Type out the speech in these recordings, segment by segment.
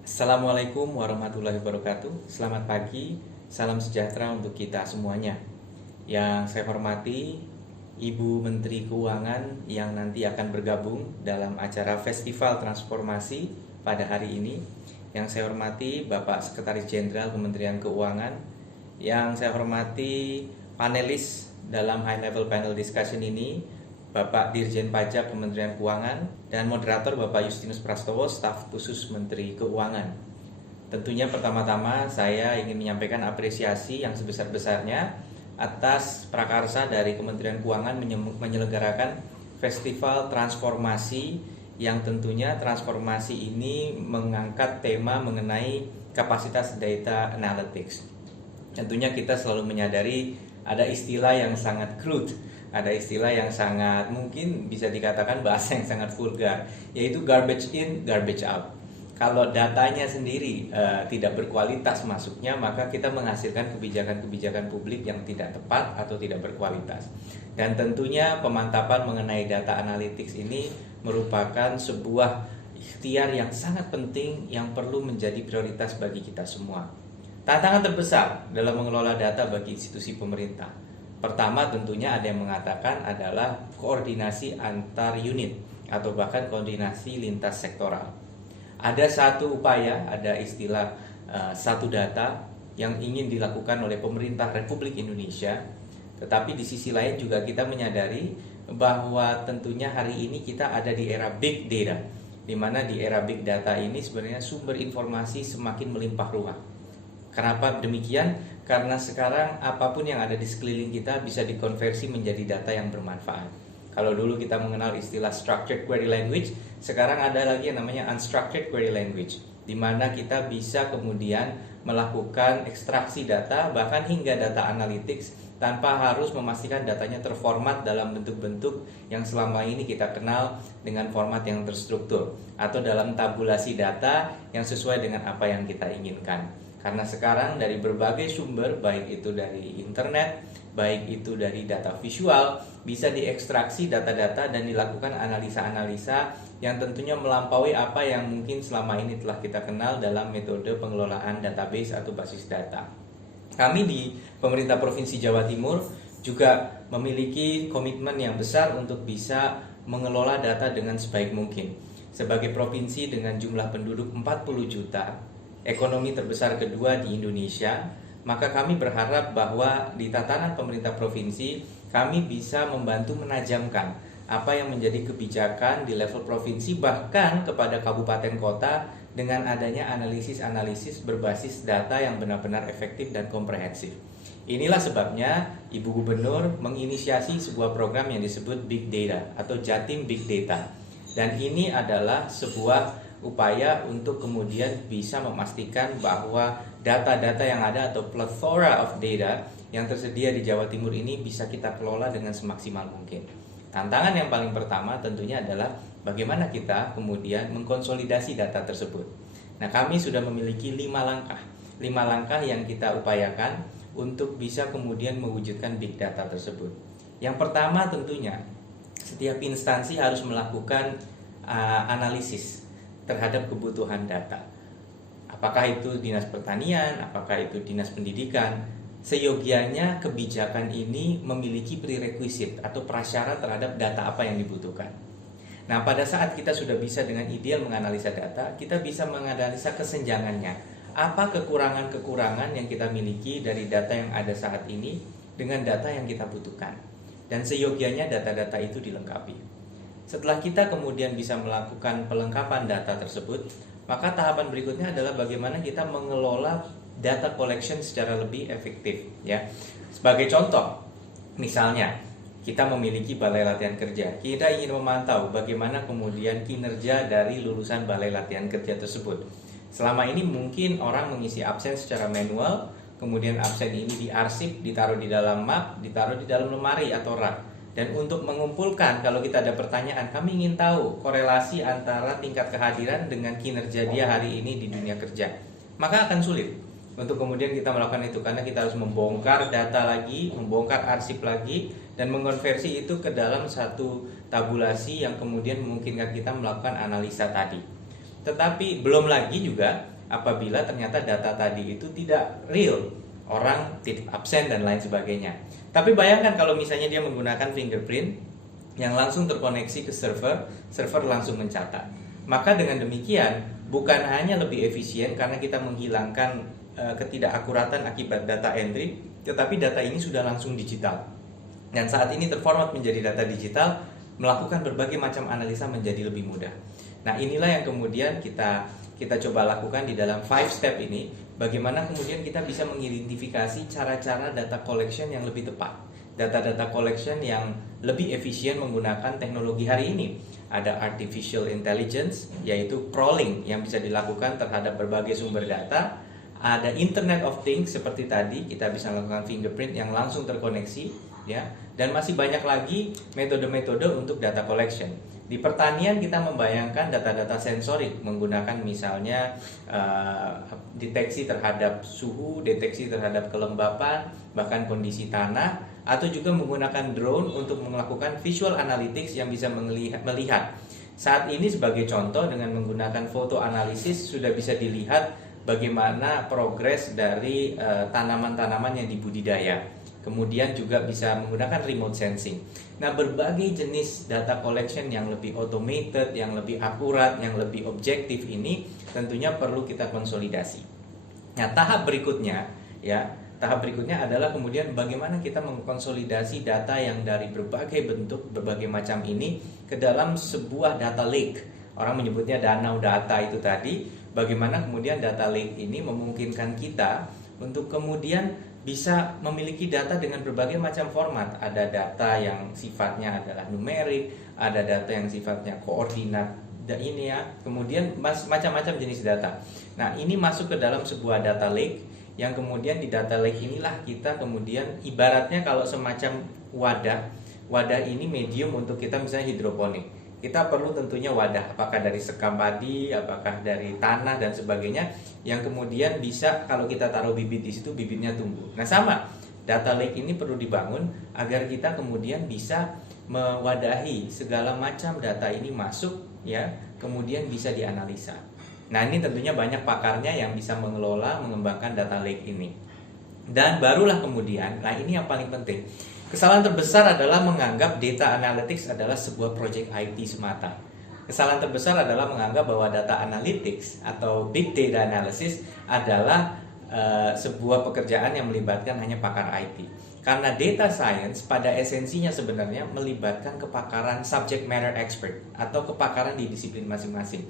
Assalamualaikum warahmatullahi wabarakatuh. Selamat pagi, salam sejahtera untuk kita semuanya. Yang saya hormati Ibu Menteri Keuangan yang nanti akan bergabung dalam acara Festival Transformasi pada hari ini. Yang saya hormati Bapak Sekretaris Jenderal Kementerian Keuangan. Yang saya hormati panelis dalam high level panel discussion ini, Bapak Dirjen Pajak Kementerian Keuangan, dan moderator Bapak Justinus Prastowo, staf khusus Menteri Keuangan. Tentunya pertama-tama saya ingin menyampaikan apresiasi yang sebesar-besarnya atas prakarsa dari Kementerian Keuangan menyelenggarakan Festival Transformasi, yang tentunya transformasi ini mengangkat tema mengenai kapasitas data analytics. Tentunya kita selalu menyadari ada istilah yang sangat crude, ada istilah yang sangat mungkin bisa dikatakan bahasa yang sangat vulgar, yaitu garbage in, garbage out. Kalau datanya sendiri tidak berkualitas masuknya, maka kita menghasilkan kebijakan-kebijakan publik yang tidak tepat atau tidak berkualitas. Dan tentunya pemantapan mengenai data analytics ini merupakan sebuah ikhtiar yang sangat penting yang perlu menjadi prioritas bagi kita semua. Tantangan terbesar dalam mengelola data bagi institusi pemerintah, pertama tentunya ada yang mengatakan adalah koordinasi antar unit atau bahkan koordinasi lintas sektoral. Ada satu upaya, ada istilah satu data yang ingin dilakukan oleh pemerintah Republik Indonesia. Tetapi di sisi lain juga kita menyadari bahwa tentunya hari ini kita ada di era big data, di mana di era big data ini sebenarnya sumber informasi semakin melimpah ruah. Kenapa demikian? Karena sekarang apapun yang ada di sekeliling kita bisa dikonversi menjadi data yang bermanfaat. Kalau dulu kita mengenal istilah structured query language, sekarang ada lagi yang namanya unstructured query language, di mana kita bisa kemudian melakukan ekstraksi data, bahkan hingga data analytics, tanpa harus memastikan datanya terformat dalam bentuk-bentuk yang selama ini kita kenal dengan format yang terstruktur, atau dalam tabulasi data yang sesuai dengan apa yang kita inginkan. Karena sekarang dari berbagai sumber, baik itu dari internet, baik itu dari data visual, bisa diekstraksi data-data dan dilakukan analisa-analisa yang tentunya melampaui apa yang mungkin selama ini telah kita kenal dalam metode pengelolaan database atau basis data. Kami di pemerintah Provinsi Jawa Timur juga memiliki komitmen yang besar untuk bisa mengelola data dengan sebaik mungkin. Sebagai provinsi dengan jumlah penduduk 40 juta, ekonomi terbesar kedua di Indonesia, maka kami berharap bahwa di tatanan pemerintah provinsi kami bisa membantu menajamkan apa yang menjadi kebijakan di level provinsi, bahkan kepada kabupaten kota, dengan adanya analisis-analisis berbasis data yang benar-benar efektif dan komprehensif. Inilah sebabnya Ibu Gubernur menginisiasi sebuah program yang disebut Big Data atau Jatim Big Data. Dan ini adalah sebuah upaya untuk kemudian bisa memastikan bahwa data-data yang ada atau plethora of data yang tersedia di Jawa Timur ini bisa kita kelola dengan semaksimal mungkin. Tantangan yang paling pertama tentunya adalah bagaimana kita kemudian mengkonsolidasi data tersebut. Nah, kami sudah memiliki 5 langkah yang kita upayakan untuk bisa kemudian mewujudkan big data tersebut. Yang pertama tentunya setiap instansi harus melakukan analisis terhadap kebutuhan data. Apakah itu dinas pertanian, apakah itu dinas pendidikan, seyogianya kebijakan ini memiliki prerequisite atau prasyarat terhadap data apa yang dibutuhkan. Nah, pada saat kita sudah bisa dengan ideal menganalisa data, kita bisa menganalisa kesenjangannya. Apa kekurangan-kekurangan yang kita miliki dari data yang ada saat ini dengan data yang kita butuhkan. Dan seyogianya data-data itu dilengkapi. Setelah kita kemudian bisa melakukan pelengkapan data tersebut, maka tahapan berikutnya adalah bagaimana kita mengelola data collection secara lebih efektif, ya. Sebagai contoh, misalnya kita memiliki balai latihan kerja, kita ingin memantau bagaimana kemudian kinerja dari lulusan balai latihan kerja tersebut. Selama ini mungkin orang mengisi absen secara manual, kemudian absen ini diarsip, ditaruh di dalam map, ditaruh di dalam lemari atau rak. Dan untuk mengumpulkan, kalau kita ada pertanyaan, kami ingin tahu korelasi antara tingkat kehadiran dengan kinerja dia hari ini di dunia kerja, maka akan sulit untuk kemudian kita melakukan itu, karena kita harus membongkar data lagi, membongkar arsip lagi, dan mengonversi itu ke dalam satu tabulasi yang kemudian memungkinkan kita melakukan analisa tadi. Tetapi belum lagi juga apabila ternyata data tadi itu tidak real, orang titip absen dan lain sebagainya. Tapi bayangkan kalau misalnya dia menggunakan fingerprint yang langsung terkoneksi ke server, server langsung mencatat. Maka dengan demikian bukan hanya lebih efisien karena kita menghilangkan ketidakakuratan akibat data entry, tetapi data ini sudah langsung digital. Dan saat ini terformat menjadi data digital, melakukan berbagai macam analisa menjadi lebih mudah. Nah, inilah yang kemudian kita coba lakukan di dalam 5 step ini, bagaimana kemudian kita bisa mengidentifikasi cara-cara data collection yang lebih tepat, data-data collection yang lebih efisien menggunakan teknologi hari ini. Ada artificial intelligence, yaitu crawling yang bisa dilakukan terhadap berbagai sumber data. Ada Internet of Things seperti tadi, kita bisa melakukan fingerprint yang langsung terkoneksi, ya. Dan masih banyak lagi metode-metode untuk data collection. Di pertanian kita membayangkan data-data sensorik menggunakan misalnya deteksi terhadap suhu, deteksi terhadap kelembapan, bahkan kondisi tanah, atau juga menggunakan drone untuk melakukan visual analytics yang bisa melihat. Saat ini sebagai contoh dengan menggunakan foto analisis sudah bisa dilihat bagaimana progres dari tanaman-tanaman yang dibudidaya. Kemudian juga bisa menggunakan remote sensing. Nah, berbagai jenis data collection yang lebih automated, yang lebih akurat, yang lebih objektif ini tentunya perlu kita konsolidasi. Nah, tahap berikutnya adalah kemudian bagaimana kita mengkonsolidasi data yang dari berbagai bentuk, berbagai macam ini ke dalam sebuah data lake. Orang menyebutnya danau data itu tadi. Bagaimana kemudian data lake ini memungkinkan kita untuk kemudian bisa memiliki data dengan berbagai macam format. Ada data yang sifatnya adalah numerik, ada data yang sifatnya koordinat, ini ya, kemudian macam-macam jenis data. Nah, ini masuk ke dalam sebuah data lake, yang kemudian di data lake inilah kita kemudian ibaratnya kalau semacam wadah ini medium untuk kita misalnya hidroponik. Kita perlu tentunya wadah, apakah dari sekam padi, apakah dari tanah dan sebagainya, yang kemudian bisa kalau kita taruh bibit di situ bibitnya tumbuh. Nah, sama, data lake ini perlu dibangun agar kita kemudian bisa mewadahi segala macam data ini masuk, ya, kemudian bisa dianalisa. Nah, ini tentunya banyak pakarnya yang bisa mengelola, mengembangkan data lake ini. Dan barulah kemudian, nah ini yang paling penting. Kesalahan terbesar adalah menganggap data analytics adalah sebuah project IT semata. Kesalahan terbesar adalah menganggap bahwa data analytics atau big data analysis adalah sebuah pekerjaan yang melibatkan hanya pakar IT. Karena data science pada esensinya sebenarnya melibatkan kepakaran subject matter expert atau kepakaran di disiplin masing-masing.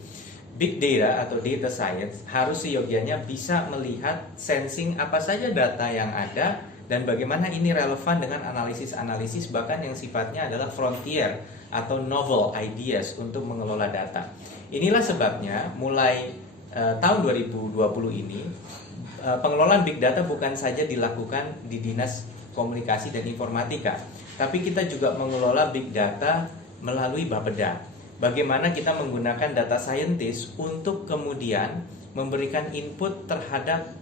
Big data atau data science harus seyogianya bisa melihat sensing apa saja data yang ada dan bagaimana ini relevan dengan analisis-analisis bahkan yang sifatnya adalah frontier atau novel ideas untuk mengelola data. Inilah sebabnya mulai tahun 2020 ini pengelolaan big data bukan saja dilakukan di Dinas Komunikasi dan Informatika, tapi kita juga mengelola big data melalui Bapeda. Bagaimana kita menggunakan data scientist untuk kemudian memberikan input terhadap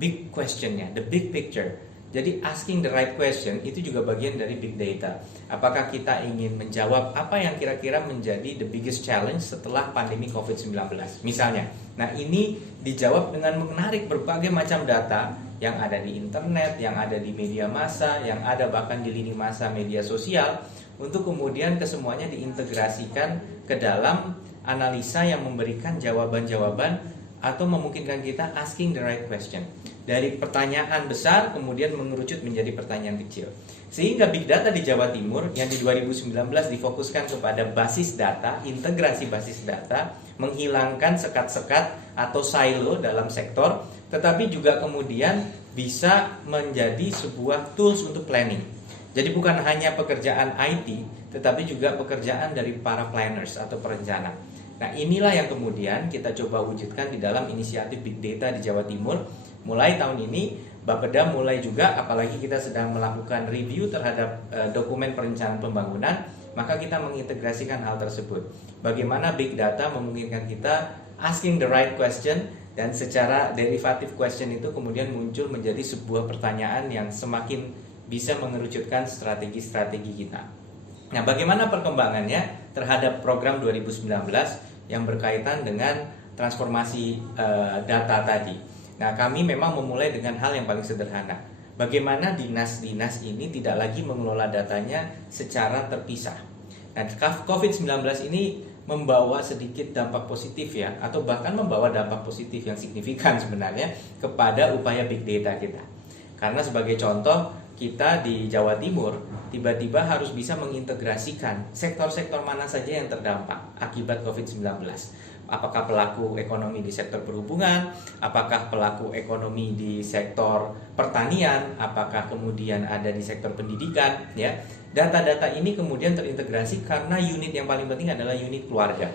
big questionnya, the big picture. Jadi asking the right question itu juga bagian dari big data. Apakah kita ingin menjawab apa yang kira-kira menjadi the biggest challenge setelah pandemi COVID-19 misalnya. Nah, ini dijawab dengan menarik berbagai macam data yang ada di internet, yang ada di media massa, yang ada bahkan di lini masa media sosial, untuk kemudian kesemuanya diintegrasikan ke dalam analisa yang memberikan jawaban-jawaban atau memungkinkan kita asking the right question. Dari pertanyaan besar kemudian mengerucut menjadi pertanyaan kecil. Sehingga big data di Jawa Timur yang di 2019 difokuskan kepada basis data, integrasi basis data, menghilangkan sekat-sekat atau silo dalam sektor, tetapi juga kemudian bisa menjadi sebuah tools untuk planning. Jadi bukan hanya pekerjaan IT, tetapi juga pekerjaan dari para planners atau perencana. Nah, inilah yang kemudian kita coba wujudkan di dalam inisiatif Big Data di Jawa Timur. Mulai tahun ini, Bapeda mulai juga, apalagi kita sedang melakukan review terhadap dokumen perencanaan pembangunan, maka kita mengintegrasikan hal tersebut. Bagaimana Big Data memungkinkan kita asking the right question, dan secara derivative question itu kemudian muncul menjadi sebuah pertanyaan yang semakin bisa mengerucutkan strategi-strategi kita. Nah, bagaimana perkembangannya terhadap program 2019 yang berkaitan dengan transformasi data tadi. Nah, kami memang memulai dengan hal yang paling sederhana. Bagaimana dinas-dinas ini tidak lagi mengelola datanya secara terpisah. Nah, COVID-19 ini membawa sedikit dampak positif ya, atau bahkan membawa dampak positif yang signifikan sebenarnya kepada upaya big data kita. Karena sebagai contoh, kita di Jawa Timur tiba-tiba harus bisa mengintegrasikan sektor-sektor mana saja yang terdampak akibat COVID-19. Apakah pelaku ekonomi di sektor perhubungan, apakah pelaku ekonomi di sektor pertanian, apakah kemudian ada di sektor pendidikan, ya. Data-data ini kemudian terintegrasi karena unit yang paling penting adalah unit keluarga.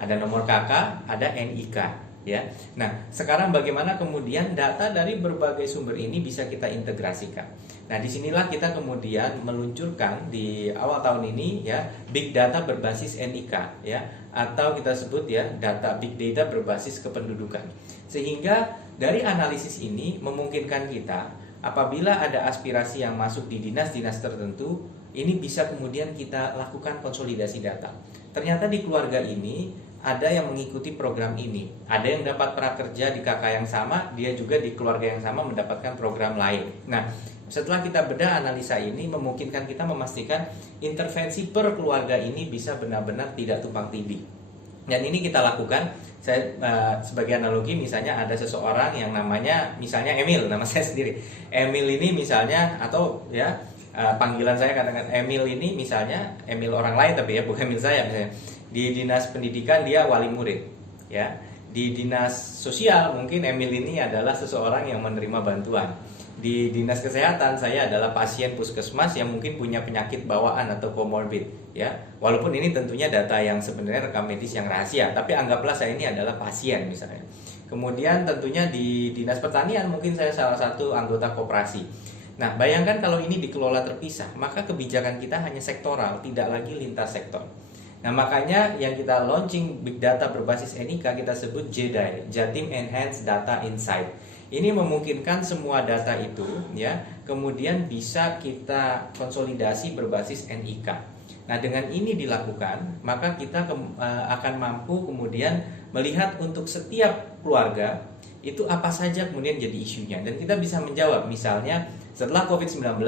Ada nomor KK, ada NIK, ya. Nah, sekarang bagaimana kemudian data dari berbagai sumber ini bisa kita integrasikan. Nah, disinilah kita kemudian meluncurkan di awal tahun ini ya big data berbasis NIK, ya, atau kita sebut ya data big data berbasis kependudukan. Sehingga dari analisis ini memungkinkan kita apabila ada aspirasi yang masuk di dinas-dinas tertentu, ini bisa kemudian kita lakukan konsolidasi data. Ternyata di keluarga ini ada yang mengikuti program ini, ada yang dapat prakerja di KK yang sama, dia juga di keluarga yang sama mendapatkan program lain. Nah, setelah kita bedah analisa ini, memungkinkan kita memastikan intervensi per keluarga ini bisa benar-benar tidak tumpang tindih. Dan ini kita lakukan. Saya sebagai analogi, misalnya ada seseorang yang namanya misalnya Emil, nama saya sendiri. Emil ini misalnya, atau ya panggilan saya katakan Emil ini misalnya, Emil orang lain tapi ya bukan Emil saya misalnya. Di dinas pendidikan dia wali murid, ya. Di dinas sosial mungkin Emil ini adalah seseorang yang menerima bantuan. Di dinas kesehatan saya adalah pasien puskesmas yang mungkin punya penyakit bawaan atau komorbid, ya. Walaupun ini tentunya data yang sebenarnya rekam medis yang rahasia, tapi anggaplah saya ini adalah pasien misalnya. Kemudian tentunya di dinas pertanian mungkin saya salah satu anggota koperasi. Nah, bayangkan kalau ini dikelola terpisah, maka kebijakan kita hanya sektoral, tidak lagi lintas sektor. Nah, makanya yang kita launching big data berbasis NIK kita sebut JDI, Jatim Enhanced Data Insight. Ini memungkinkan semua data itu ya kemudian bisa kita konsolidasi berbasis NIK. Nah, dengan ini dilakukan, maka kita akan mampu kemudian melihat untuk setiap keluarga itu apa saja kemudian jadi isunya, dan kita bisa menjawab. Misalnya setelah COVID-19,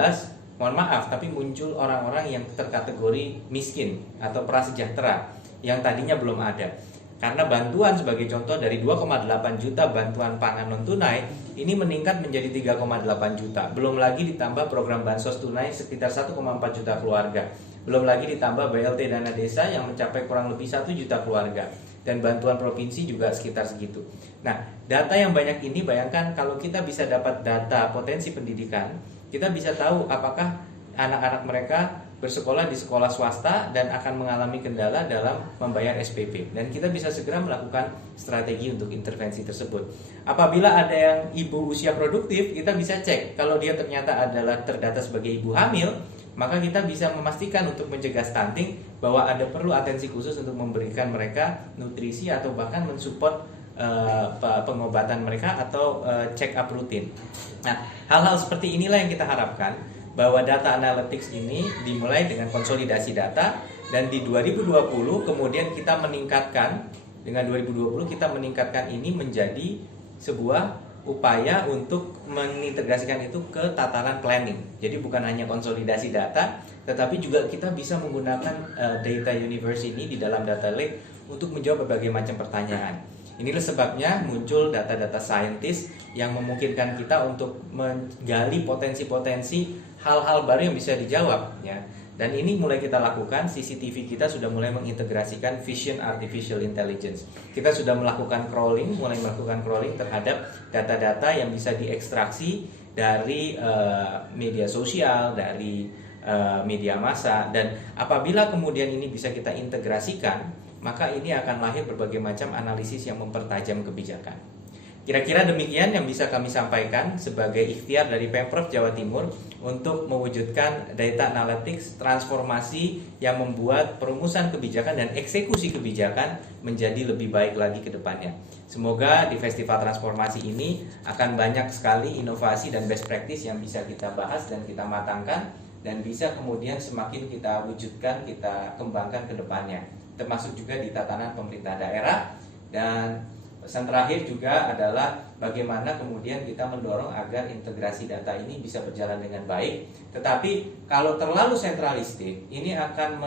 mohon maaf, tapi muncul orang-orang yang terkategori miskin atau prasejahtera yang tadinya belum ada. Karena bantuan sebagai contoh dari 2,8 juta bantuan pangan non tunai ini meningkat menjadi 3,8 juta. Belum lagi ditambah program bansos tunai sekitar 1,4 juta keluarga. Belum lagi ditambah BLT dana desa yang mencapai kurang lebih 1 juta keluarga. Dan bantuan provinsi juga sekitar segitu. Nah, data yang banyak ini, bayangkan kalau kita bisa dapat data potensi pendidikan, kita bisa tahu apakah anak-anak mereka bersekolah di sekolah swasta dan akan mengalami kendala dalam membayar SPP, dan kita bisa segera melakukan strategi untuk intervensi tersebut. Apabila ada yang ibu usia produktif, kita bisa cek kalau dia ternyata adalah terdata sebagai ibu hamil, maka kita bisa memastikan untuk mencegah stunting bahwa ada perlu atensi khusus untuk memberikan mereka nutrisi atau bahkan mensupport pengobatan mereka atau check up rutin. Nah, hal-hal seperti inilah yang kita harapkan, bahwa data analytics ini dimulai dengan konsolidasi data, dan di 2020 kemudian kita meningkatkan, dengan 2020 kita meningkatkan ini menjadi sebuah upaya untuk mengintegrasikan itu ke tatanan planning. Jadi bukan hanya konsolidasi data, tetapi juga kita bisa menggunakan data universe ini di dalam data lake untuk menjawab berbagai macam pertanyaan. Inilah sebabnya muncul data-data scientist yang memungkinkan kita untuk menggali potensi-potensi hal-hal baru yang bisa dijawab, ya. Dan ini mulai kita lakukan. CCTV kita sudah mulai mengintegrasikan Vision Artificial Intelligence. Kita sudah melakukan crawling, mulai melakukan crawling terhadap data-data yang bisa diekstraksi dari media sosial, dari media massa, dan apabila kemudian ini bisa kita integrasikan, maka ini akan lahir berbagai macam analisis yang mempertajam kebijakan. Kira-kira demikian yang bisa kami sampaikan sebagai ikhtiar dari Pemprov Jawa Timur untuk mewujudkan data analytics transformasi yang membuat perumusan kebijakan dan eksekusi kebijakan menjadi lebih baik lagi ke depannya. Semoga di Festival Transformasi ini akan banyak sekali inovasi dan best practice yang bisa kita bahas dan kita matangkan, dan bisa kemudian semakin kita wujudkan, kita kembangkan ke depannya, termasuk juga di tatanan pemerintah daerah dan pesan terakhir juga adalah bagaimana kemudian kita mendorong agar integrasi data ini bisa berjalan dengan baik. Tetapi kalau terlalu sentralistik, ini akan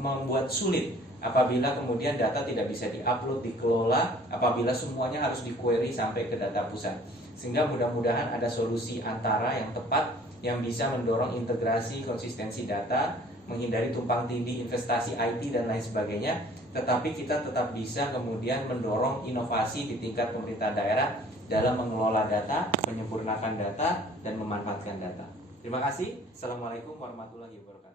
membuat sulit apabila kemudian data tidak bisa diupload, dikelola, apabila semuanya harus di-query sampai ke data pusat. Sehingga mudah-mudahan ada solusi antara yang tepat yang bisa mendorong integrasi konsistensi data, menghindari tumpang tindih investasi IT dan lain sebagainya, tetapi kita tetap bisa kemudian mendorong inovasi di tingkat pemerintah daerah dalam mengelola data, menyempurnakan data, dan memanfaatkan data. Terima kasih. Assalamualaikum warahmatullahi wabarakatuh.